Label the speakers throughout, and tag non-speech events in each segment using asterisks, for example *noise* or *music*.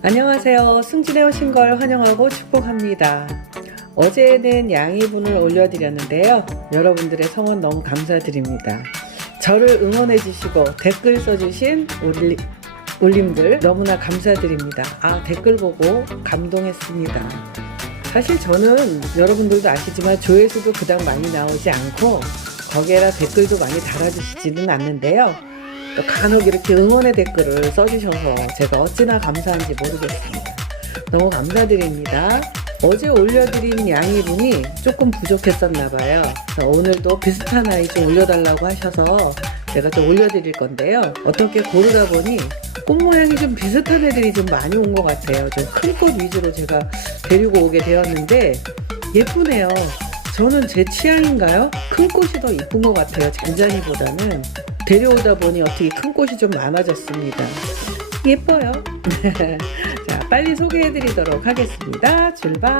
Speaker 1: 안녕하세요. 승진해 오신 걸 환영하고 축복합니다. 어제는 양이분을 올려드렸는데요. 여러분들의 성원 너무 감사드립니다. 저를 응원해 주시고 댓글 써주신 올리, 올림들 너무나 감사드립니다. 아, 댓글 보고 감동했습니다. 사실 저는 여러분들도 아시지만 조회수도 그닥 많이 나오지 않고 거기에다 댓글도 많이 달아주시지는 않는데요. 또 간혹 이렇게 응원의 댓글을 써주셔서 제가 어찌나 감사한지 모르겠습니다. 너무 감사드립니다. 어제 올려드린 양이분이 조금 부족했었나봐요. 오늘도 비슷한 아이 좀 올려달라고 하셔서 제가 좀 올려드릴 건데요. 어떻게 고르다 보니 꽃 모양이 좀 비슷한 애들이 좀 많이 온 것 같아요. 좀 큰 꽃 위주로 제가 데리고 오게 되었는데 예쁘네요. 저는 제 취향인가요? 큰 꽃이 더 이쁜 것 같아요. 잔잔이보다는. 데려오다 보니 어떻게 큰 꽃이 좀 많아졌습니다. 예뻐요. *laughs* 자, 빨리 소개해드리도록 하겠습니다. 출발.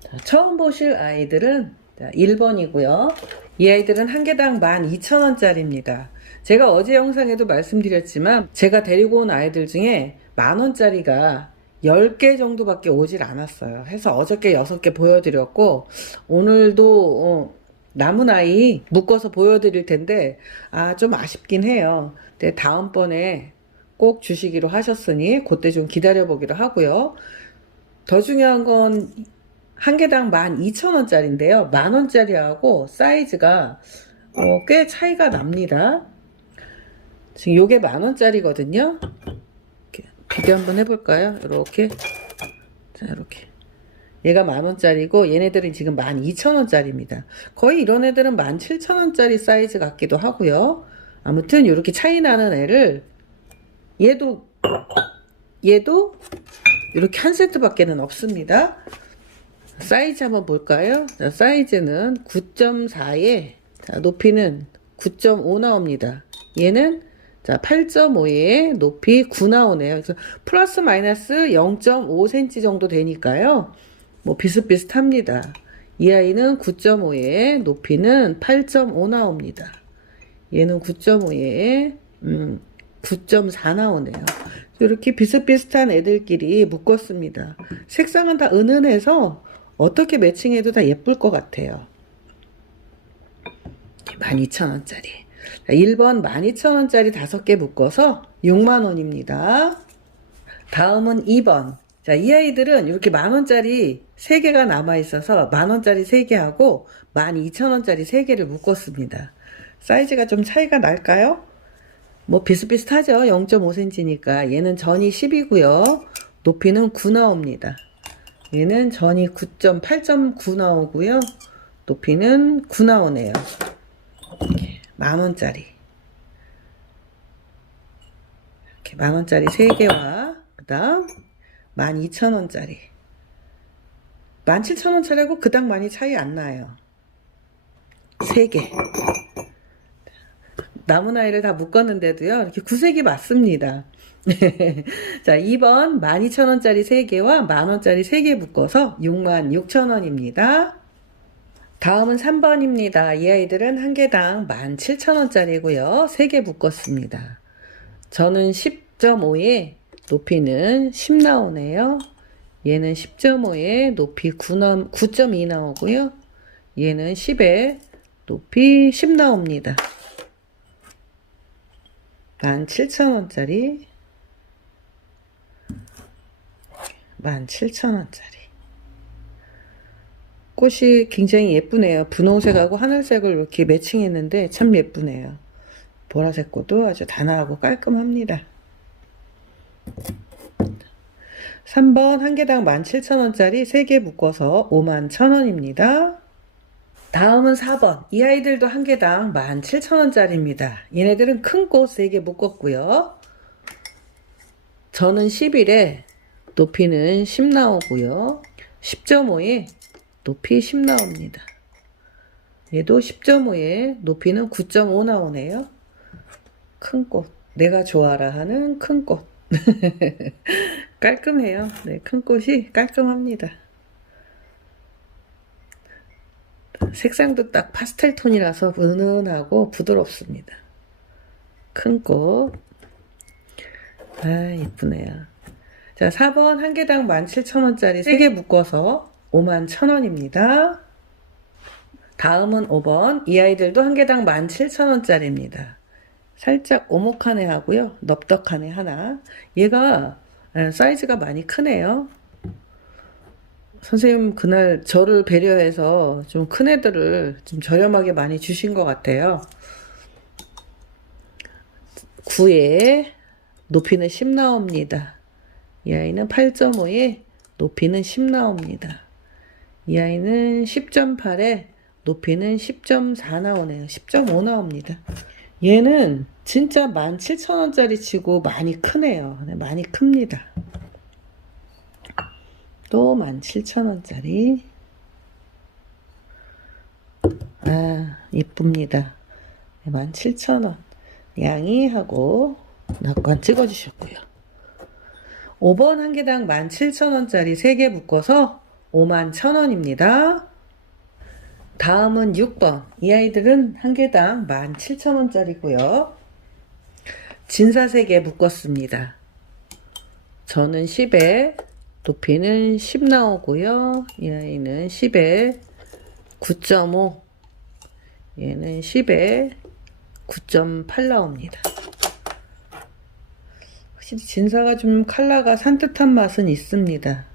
Speaker 1: 자, 처음 보실 아이들은 1번이고요. 이 아이들은 한 개당 12,000원짜리입니다. 제가 어제 영상에도 말씀드렸지만 제가 데리고 온 아이들 중에 만원짜리가 10개 정도밖에 오질 않았어요. 해서 어저께 6개 보여드렸고 오늘도 어, 남은 아이 묶어서 보여드릴 텐데 아 좀 아쉽긴 해요. 근데 다음번에 꼭 주시기로 하셨으니 그때 좀 기다려보기로 하고요. 더 중요한 건 한 개당 12,000원짜리인데요. 만원짜리하고 사이즈가 어, 꽤 차이가 납니다. 지금 요게 만원짜리거든요. 비교 한번 해볼까요? 이렇게. 자, 이렇게. 얘가 만원짜리고 얘네들은 지금 12,000원짜리입니다. 거의 이런 애들은 17,000원짜리 사이즈 같기도 하고요. 아무튼 이렇게 차이 나는 애를 얘도 얘도 이렇게 한 세트 밖에는 없습니다. 사이즈 한번 볼까요? 자, 사이즈는 9.4에 자, 높이는 9.5 나옵니다. 얘는 자, 8.5에 높이 9 나오네요. 그래서 플러스 마이너스 0.5cm 정도 되니까요. 뭐 비슷비슷합니다. 이 아이는 9.5에 높이는 8.5 나옵니다. 얘는 9.5에 음, 9.4 나오네요. 이렇게 비슷비슷한 애들끼리 묶었습니다. 색상은 다 은은해서 어떻게 매칭해도 다 예쁠 것 같아요. 12,000원짜리. 1번 12,000원짜리 5개 묶어서 6만원입니다. 다음은 2번. 자, 이 아이들은 이렇게 만원짜리 3개가 남아있어서 만원짜리 3개 하고 12,000원짜리 3개를 묶었습니다. 사이즈가 좀 차이가 날까요? 뭐 비슷비슷하죠. 0.5cm니까. 얘는 전이 10이고요. 높이는 9 나옵니다. 얘는 전이 9.8.9 나오고요. 높이는 9 나오네요. 만원짜리. 이렇게 만원짜리 3개와 그 다음 12,000원짜리. 17,000원짜리하고 그닥 많이 차이 안 나요. 3개. 남은 아이를 다 묶었는데도요, 이렇게 구색이 맞습니다. *laughs* 자, 2번 12,000원짜리 3개와 만원짜리 3개 묶어서 66,000원입니다. 다음은 3번입니다. 이 아이들은 한 개당 17,000원짜리고요. 3개 묶었습니다. 저는 10.5에 높이는 10 나오네요. 얘는 10.5에 높이 9, 9.2 나오고요. 얘는 10에 높이 10 나옵니다. 17,000원짜리 17,000원짜리 꽃이 굉장히 예쁘네요. 분홍색하고 하늘색을 이렇게 매칭했는데 참 예쁘네요. 보라색 꽃도 아주 단아하고 깔끔합니다. 3번 한 개당 17,000원짜리 3개 묶어서 51,000원입니다. 다음은 4번. 이 아이들도 한 개당 17,000원짜리입니다. 얘네들은 큰 꽃 3개 묶었고요. 저는 10일에 높이는 10 나오고요. 10.5에 높이 10 나옵니다. 얘도 10.5에 높이는 9.5 나오네요. 큰 꽃. 내가 좋아라 하는 큰 꽃. *laughs* 깔끔해요. 네, 큰 꽃이 깔끔합니다. 색상도 딱 파스텔 톤이라서 은은하고 부드럽습니다. 큰 꽃. 아, 예쁘네요. 자, 4번 한 개당 17,000원짜리 3개 묶어서 51,000원입니다. 다음은 5번. 이 아이들도 한 개당 17,000원짜리입니다. 살짝 오목한 애 하고요. 넙덕한 애 하나. 얘가 에, 사이즈가 많이 크네요. 선생님 그날 저를 배려해서 좀 큰 애들을 좀 저렴하게 많이 주신 것 같아요. 9에 높이는 10 나옵니다. 이 아이는 8.5에 높이는 10 나옵니다. 이 아이는 10.8에 높이는 10.4 나오네요. 10.5 나옵니다. 얘는 진짜 17,000원짜리 치고 많이 크네요. 네, 많이 큽니다. 또 17,000원짜리. 아, 이쁩니다. 17,000원. 양이 하고 낙관 찍어주셨고요. 5번 한 개당 17,000원짜리 3개 묶어서 51,000원입니다. 다음은 6번. 이 아이들은 한 개당 17,000원짜리고요. 진사 3개 묶었습니다. 저는 10에 높이는 10 나오고요. 이 아이는 10에 9.5 얘는 10에 9.8 나옵니다. 확실히 진사가 좀 컬러가 산뜻한 맛은 있습니다.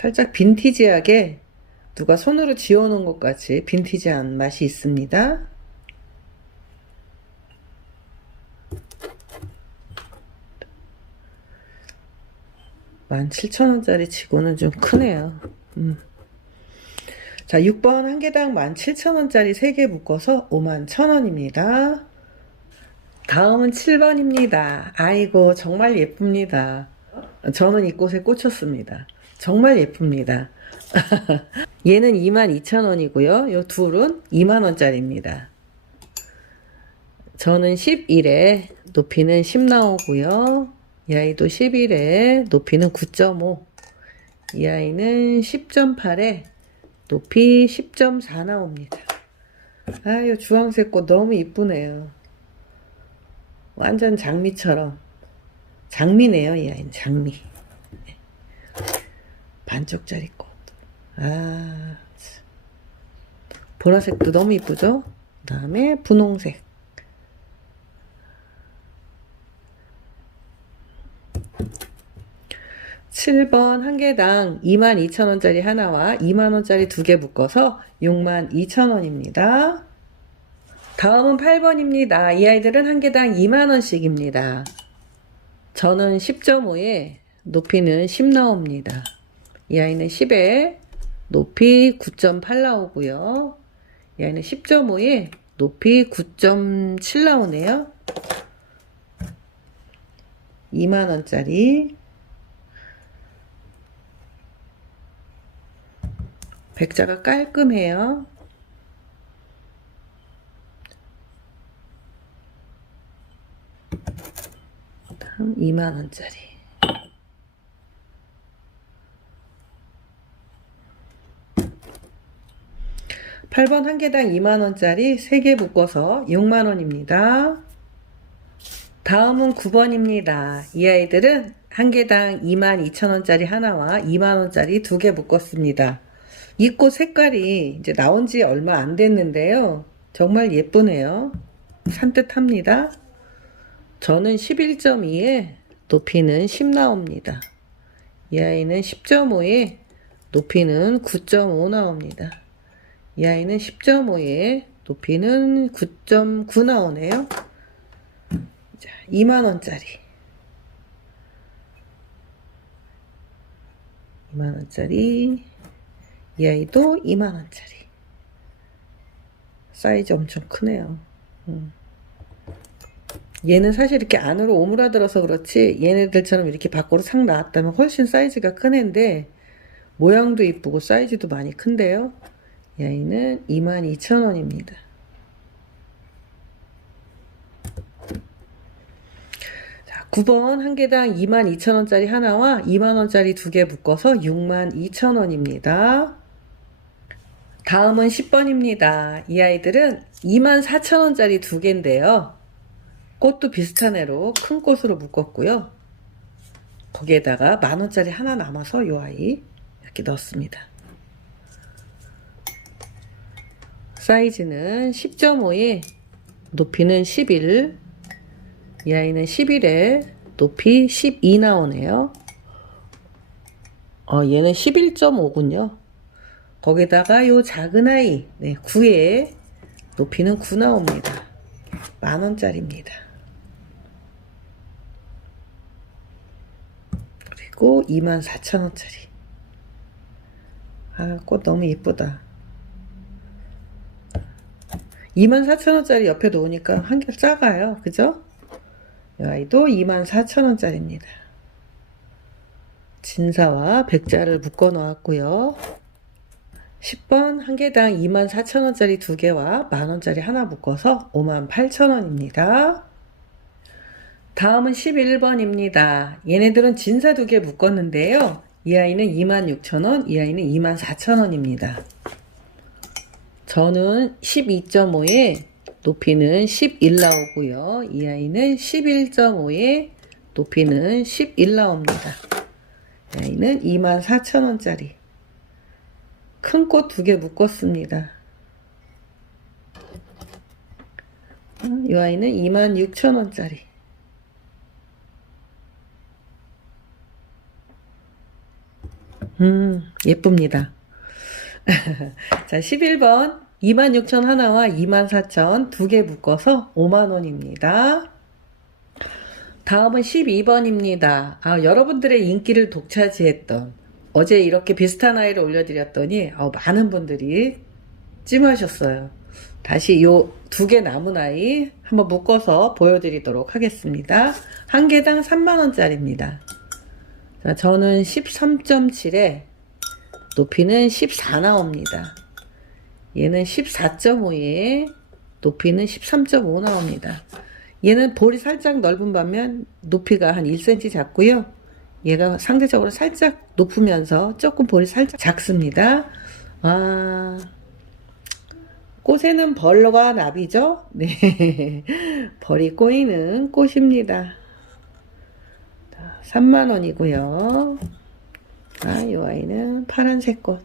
Speaker 1: 살짝 빈티지하게 누가 손으로 지어놓은 것 같이 빈티지한 맛이 있습니다. 만 7천원짜리 치고는 좀 크네요. 음. 자, 6번 한 개당 17,000원짜리 3개 묶어서 51,000원입니다. 다음은 7번입니다. 아이고, 정말 예쁩니다. 저는 이 꽃에 꽂혔습니다. 정말 예쁩니다. *laughs* 얘는 22,000원이고요. 요 둘은 2만원짜리입니다. 저는 11에 높이는 10 나오고요. 이 아이도 11에 높이는 9.5. 이 아이는 10.8에 높이 10.4 나옵니다. 아유, 주황색 꽃 너무 이쁘네요. 완전 장미처럼. 장미네요, 이 아이는 장미. 네. 반쪽짜리 꽃. 아, 참. 보라색도 너무 이쁘죠? 그 다음에 분홍색. 칠 번 한 개당 22,000원짜리 하나와 2만원짜리 두 개 묶어서 62,000원입니다. 다음은 8번입니다. 이 아이들은 한 개당 2만원씩입니다. 저는 10.5에 높이는 10 나옵니다. 이 아이는 10에 높이 9.8 나오고요. 이 아이는 10.5에 높이 9.7 나오네요. 2만원짜리 백자가 깔끔해요. 다음 2만원짜리. 팔번 한 개당 2만원짜리 3개 묶어서 6만원입니다. 다음은 9번입니다. 이 아이들은 한 개당 22,000원짜리 하나와 2만원짜리 두 개 묶었습니다. 이 꽃 색깔이 이제 나온 지 얼마 안 됐는데요. 정말 예쁘네요. 산뜻합니다. 저는 11.2에 높이는 10 나옵니다. 이 아이는 10.5에 높이는 9.5 나옵니다. 이 아이는 10.5에 높이는 9.9 나오네요. 자, 2만원짜리. 2만원짜리. 이 아이도 2만원짜리. 사이즈 엄청 크네요. 음. 얘는 사실 이렇게 안으로 오므라들어서 그렇지 얘네들처럼 이렇게 밖으로 싹 나왔다면 훨씬 사이즈가 큰 애인데 모양도 이쁘고 사이즈도 많이 큰데요. 이 아이는 22,000원입니다. 자, 9번 한 개당 22,000원짜리 하나와 2만원짜리 두 개 묶어서 62,000원입니다. 다음은 10번입니다. 이 아이들은 24,000원짜리 두 개인데요. 꽃도 비슷한 애로 큰 꽃으로 묶었고요. 거기에다가 만원짜리 하나 남아서 이 아이 이렇게 넣었습니다. 사이즈는 10.5에 높이는 11, 이 아이는 11에 높이 12 나오네요. 어, 얘는 11.5군요. 거기다가 요 작은 아이, 네, 9에 높이는 9 나옵니다. 만원짜리입니다. 그리고 24,000원짜리. 아, 꽃 너무 예쁘다. 24,000원짜리 옆에 놓으니까 한결 작아요. 그죠? 이 아이도 24,000원짜리입니다. 진사와 백자를 묶어 놓았고요. 10번 한 개당 24,000원짜리 두 개와 만원짜리 하나 묶어서 58,000원입니다. 다음은 11번입니다. 얘네들은 진사 두 개 묶었는데요. 이 아이는 26,000원, 이 아이는 24,000원입니다. 저는 12.5에 높이는 11 나오고요. 이 아이는 11.5에 높이는 11 나옵니다. 이 아이는 24,000원짜리. 큰 꽃 두 개 묶었습니다. 어, 이 아이는 26,000원짜리. 음, 예쁩니다. *laughs* 자, 11번 26,000 하나와 24,000 두 개 묶어서 5만원입니다. 다음은 12번입니다. 아, 여러분들의 인기를 독차지했던 어제 이렇게 비슷한 아이를 올려드렸더니 아, 많은 분들이 찜하셨어요. 다시 요 두 개 남은 아이 한번 묶어서 보여드리도록 하겠습니다. 한 개당 3만원짜리입니다. 자, 저는 13.7에 높이는 14 나옵니다. 얘는 14.5에 높이는 13.5 나옵니다. 얘는 볼이 살짝 넓은 반면 높이가 한 1cm 작고요. 얘가 상대적으로 살짝 높으면서 조금 볼이 살짝 작습니다. 아, 꽃에는 벌과 나비죠? 네. *laughs* 벌이 꼬이는 꽃입니다. 3만원이고요. 아, 이 아이는 파란색 꽃.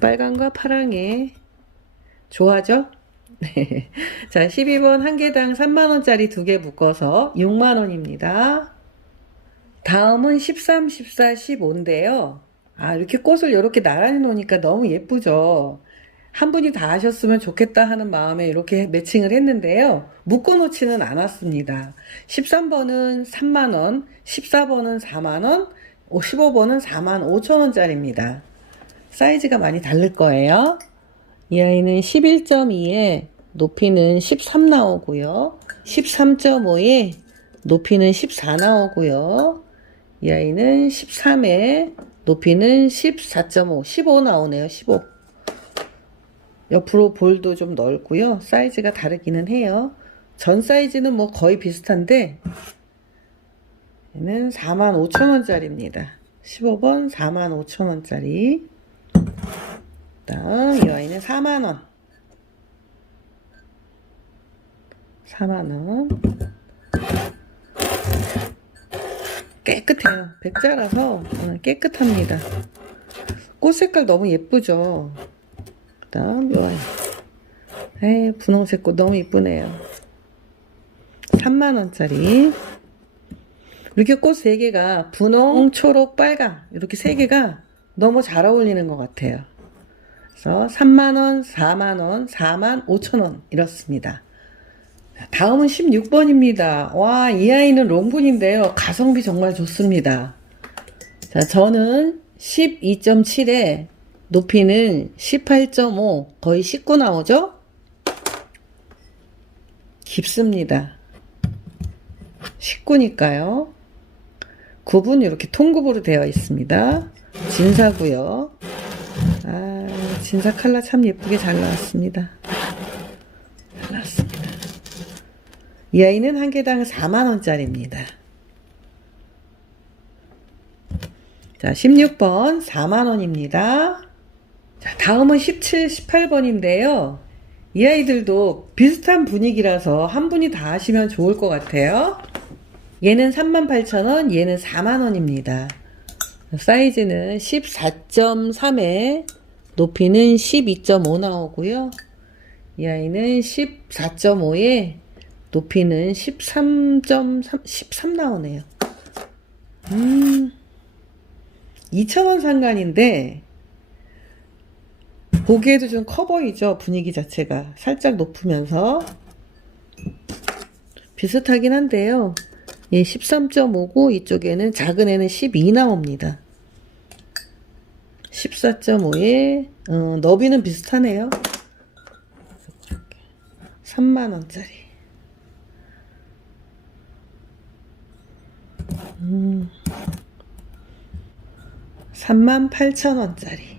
Speaker 1: 빨강과 파랑의 조화죠? *laughs* 네. 자, 12번 한 개당 3만원짜리 두 개 묶어서 6만원입니다. 다음은 13, 14, 15인데요. 아, 이렇게 꽃을 이렇게 나란히 놓으니까 너무 예쁘죠? 한 분이 다 하셨으면 좋겠다 하는 마음에 이렇게 매칭을 했는데요. 묶어놓지는 않았습니다. 13번은 3만원, 14번은 4만원, 15번은 4만 5천원짜리입니다. 사이즈가 많이 다를 거예요. 이 아이는 11.2에 높이는 13 나오고요. 13.5에 높이는 14 나오고요. 이 아이는 13에 높이는 14.5, 15 나오네요. 15. 옆으로 볼도 좀 넓고요. 사이즈가 다르기는 해요. 전 사이즈는 뭐 거의 비슷한데 얘는 45,000원짜리입니다. 15번 45,000원짜리. 다음 이 아이는 4만원. 4만원. 깨끗해요. 백자라서 어, 깨끗합니다. 꽃 색깔 너무 예쁘죠? 그 다음 요 아이. 에이, 분홍색 꽃 너무 이쁘네요. 3만원짜리. 이렇게 꽃 3개가 분홍, 초록, 빨강 이렇게 3개가 너무 잘 어울리는 것 같아요. 그래서 3만원, 4만원, 4만 5천원 이렇습니다. 다음은 16번입니다. 와, 이 아이는 롱분인데요. 가성비 정말 좋습니다. 자, 저는 12.7에 높이는 18.5, 거의 19 나오죠? 깊습니다. 19니까요. 굽은 이렇게 통굽으로 되어 있습니다. 진사고요. 아, 진사 칼라 참 예쁘게 잘 나왔습니다. 잘 나왔습니다. 이 아이는 한 개당 4만원짜리입니다. 자, 16번 4만원입니다. 자, 다음은 17, 18번인데요. 이 아이들도 비슷한 분위기라서 한 분이 다 하시면 좋을 것 같아요. 얘는 38,000원, 얘는 4만원입니다. 사이즈는 14.3에 높이는 12.5 나오고요. 이 아이는 14.5에 높이는 13.3, 13 나오네요. 음, 2,000원 상관인데, 보기에도 좀 커 보이죠? 분위기 자체가. 살짝 높으면서. 비슷하긴 한데요. 얘 13.5고, 이쪽에는 작은 애는 12 나옵니다. 14.5에, 어, 너비는 비슷하네요. 3만원짜리. 음, 38,000원짜리.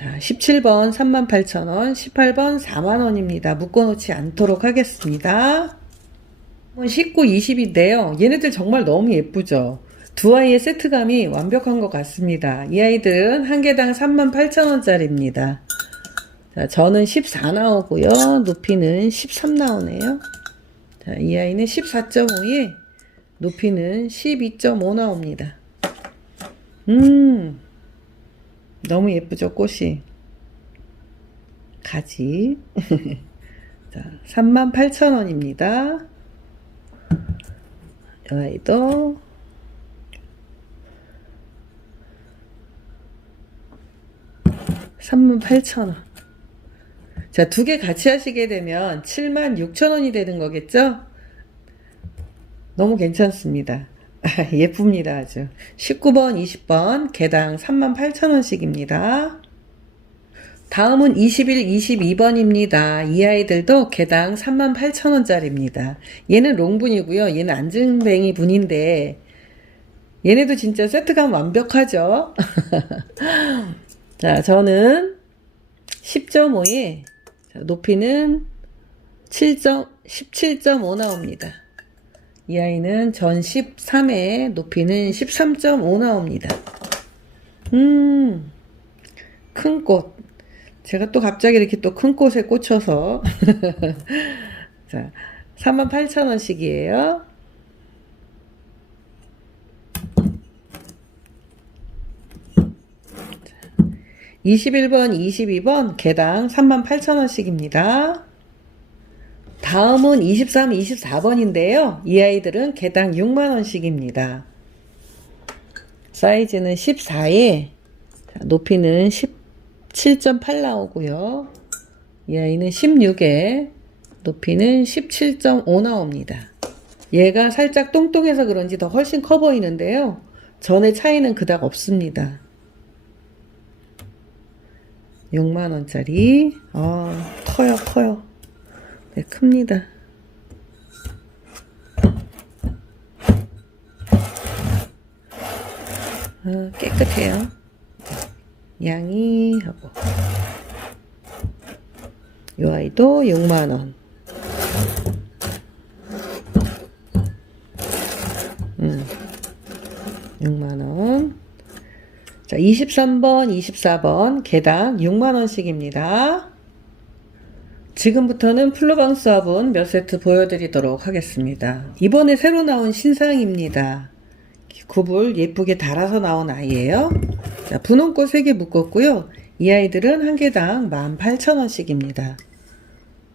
Speaker 1: 자, 17번 38,000원, 18번 4만원입니다. 묶어놓지 않도록 하겠습니다. 19, 20인데요. 얘네들 정말 너무 예쁘죠? 두 아이의 세트감이 완벽한 것 같습니다. 이 아이들은 한 개당 38,000원짜리입니다. 자, 저는 14 나오고요. 높이는 13 나오네요. 자, 이 아이는 14.5에 높이는 12.5 나옵니다. 음, 너무 예쁘죠, 꽃이. 가지. *laughs* 자, 38,000원입니다. 이 아이도 38,000원. 자, 두 개 같이 하시게 되면 76,000원이 되는 거겠죠? 너무 괜찮습니다. *laughs* 예쁩니다, 아주. 19번, 20번, 개당 38,000원씩입니다. 다음은 21, 22번입니다. 이 아이들도 개당 38,000원짜리입니다. 얘는 롱분이고요. 얘는 안증뱅이 분인데, 얘네도 진짜 세트감 완벽하죠? *laughs* 자, 저는 10.5에 높이는 7. 17.5 나옵니다. 이 아이는 전 13에 높이는 13.5 나옵니다. 음, 큰 꽃. 제가 또 갑자기 이렇게 또 큰 꽃에 꽂혀서. *laughs* 자, 38,000원씩이에요. 21번, 22번 개당 38,000원씩입니다. 다음은 23, 24번인데요. 이 아이들은 개당 6만원씩입니다. 사이즈는 14에 높이는 17.8 나오고요. 이 아이는 16에 높이는 17.5 나옵니다. 얘가 살짝 똥똥해서 그런지 더 훨씬 커 보이는데요. 전의 차이는 그닥 없습니다. 6만원짜리. 아, 커요, 커요. 네, 큽니다. 아, 깨끗해요. 양이 하고. 이 아이도 6만원. 음, 6만원. 자, 23번, 24번 개당 6만원씩입니다. 지금부터는 플로방스 화분 몇 세트 보여드리도록 하겠습니다. 이번에 새로 나온 신상입니다. 굽을 예쁘게 달아서 나온 아이예요. 자, 분홍꽃 3개 묶었고요. 이 아이들은 한 개당 18,000원씩입니다.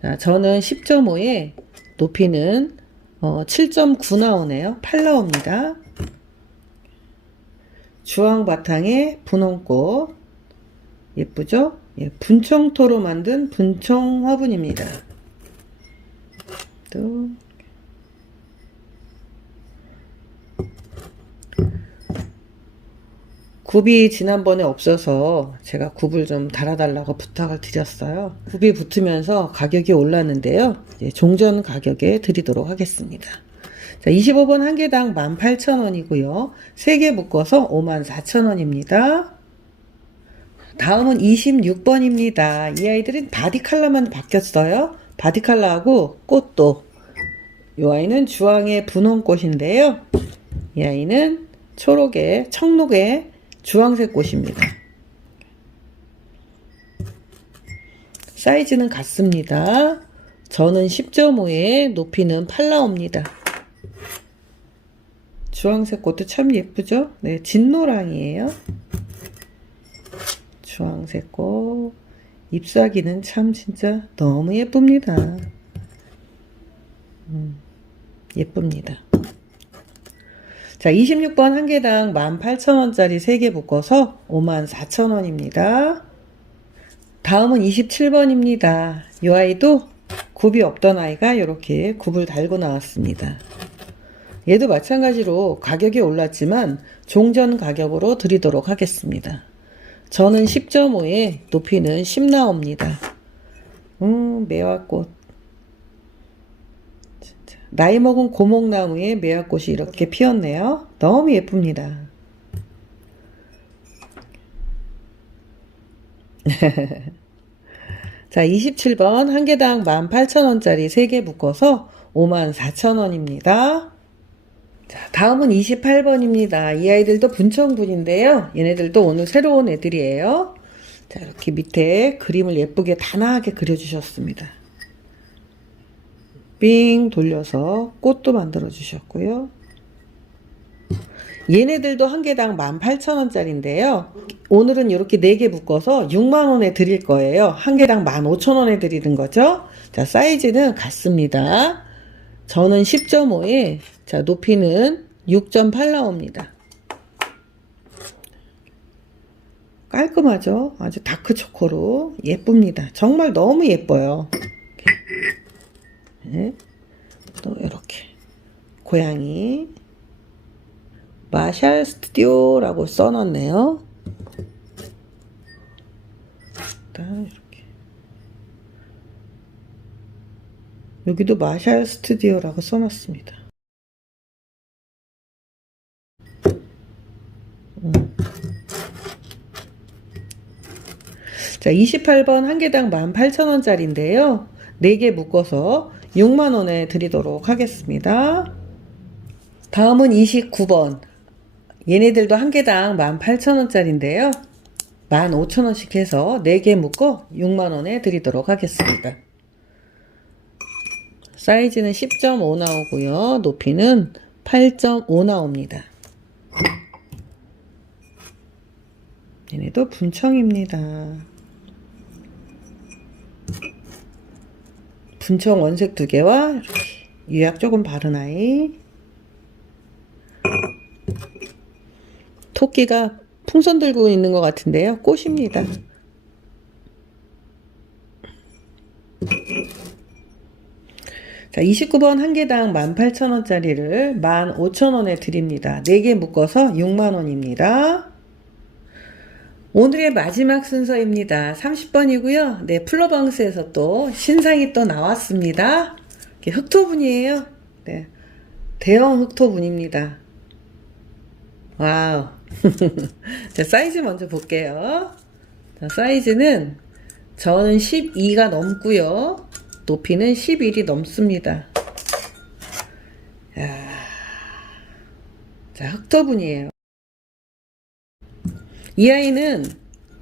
Speaker 1: 자, 저는 10.5에 높이는 어, 7.9 나오네요. 8 나옵니다. 주황 바탕에 분홍꽃 예쁘죠? 예, 분청토로 만든 분청 화분입니다. 또 굽이 지난번에 없어서 제가 굽을 좀 달아달라고 부탁을 드렸어요. 굽이 붙으면서 가격이 올랐는데요. 종전 가격에 드리도록 하겠습니다. 자, 25번 한 개당 18,000원이고요. 3개 묶어서 54,000원입니다. 다음은 26번입니다. 이 아이들은 바디 컬러만 바뀌었어요. 바디 컬러하고 꽃도 이 아이는 주황의 분홍꽃인데요. 이 아이는 초록의 청록의 주황색 꽃입니다. 사이즈는 같습니다. 저는 10.5에 높이는 8 나옵니다. 주황색 꽃도 참 예쁘죠? 네, 진노랑이에요. 주황색 꽃. 잎사귀는 참 진짜 너무 예쁩니다. 음, 예쁩니다. 자, 26번 한 개당 18,000원짜리 3개 묶어서 54,000원입니다. 다음은 27번입니다. 이 아이도 굽이 없던 아이가 이렇게 굽을 달고 나왔습니다. 얘도 마찬가지로 가격이 올랐지만 종전 가격으로 드리도록 하겠습니다. 저는 10.5에 높이는 10 나옵니다. 음, 매화꽃. 진짜. 나이 먹은 고목나무에 매화꽃이 이렇게 피었네요. 너무 예쁩니다. *laughs* 자, 27번 한 개당 18,000원짜리 3개 묶어서 54,000원입니다. 자, 다음은 28번입니다. 이 아이들도 분청분인데요. 얘네들도 오늘 새로운 애들이에요. 자, 이렇게 밑에 그림을 예쁘게 단아하게 그려주셨습니다. 삥 돌려서 꽃도 만들어 주셨고요. 얘네들도 한 개당 18,000원짜리인데요. 오늘은 이렇게 4개 묶어서 6만원에 드릴 거예요. 한 개당 15,000원에 드리는 거죠. 자, 사이즈는 같습니다. 저는 10.5에, 자, 높이는 6.8 나옵니다. 깔끔하죠? 아주 다크 초코로 예쁩니다. 정말 너무 예뻐요. 네. 또 이렇게 고양이 마샬 스튜디오라고 써놨네요. 일단 이렇게 여기도 마샬 스튜디오라고 써놨습니다. 음. 자, 28번 한 개당 18,000원짜리인데요. 4개 묶어서 6만원에 드리도록 하겠습니다. 다음은 29번. 얘네들도 한 개당 18,000원짜리인데요. 15,000원씩 해서 4개 묶어 6만원에 드리도록 하겠습니다. 사이즈는 10.5 나오고요. 높이는 8.5 나옵니다. 얘네도 분청입니다. 분청 원색 두 개와 이렇게 유약 조금 바른 아이. 토끼가 풍선 들고 있는 것 같은데요. 꽃입니다. 자, 29번 한 개당 18,000원짜리를 15,000원에 드립니다. 4개 묶어서 6만원입니다. 오늘의 마지막 순서입니다. 30번이고요. 네, 플로방스에서 또 신상이 또 나왔습니다. 흑토분이에요. 네, 대형 흑토분입니다. 와우. *laughs* 자, 사이즈 먼저 볼게요. 자, 사이즈는 저는 12가 넘고요. 높이는 11이 넘습니다. 야. 자, 흑토분이에요. 이 아이는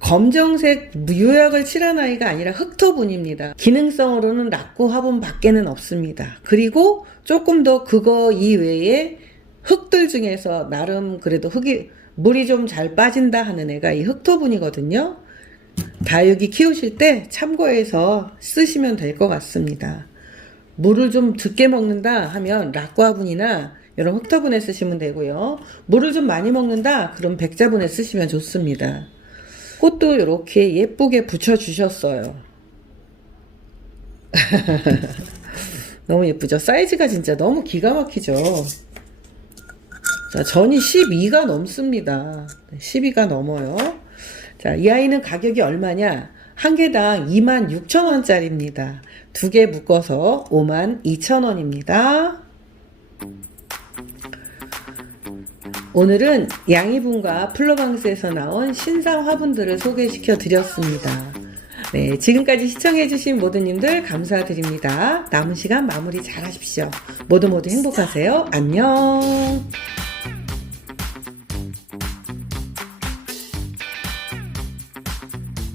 Speaker 1: 검정색 유약을 칠한 아이가 아니라 흑토분입니다. 기능성으로는 낙구 화분 밖에는 없습니다. 그리고 조금 더 그거 이외에 흙들 중에서 나름 그래도 흙이 물이 좀 잘 빠진다 하는 애가 이 흑토분이거든요. 다육이 키우실 때 참고해서 쓰시면 될 것 같습니다. 물을 좀 적게 먹는다 하면 락과분이나 이런 흑토분에 쓰시면 되고요. 물을 좀 많이 먹는다 그럼 백자분에 쓰시면 좋습니다. 꽃도 이렇게 예쁘게 붙여주셨어요. *laughs* 너무 예쁘죠? 사이즈가 진짜 너무 기가 막히죠? 자, 전이 12가 넘습니다. 12가 넘어요. 자, 이 아이는 가격이 얼마냐? 한 개당 26,000원짜리입니다. 두 개 묶어서 52,000원입니다. 오늘은 양이분과 플로방스에서 나온 신상 화분들을 소개시켜 드렸습니다. 네, 지금까지 시청해주신 모두님들 감사드립니다. 남은 시간 마무리 잘 하십시오. 모두 모두 행복하세요. 안녕.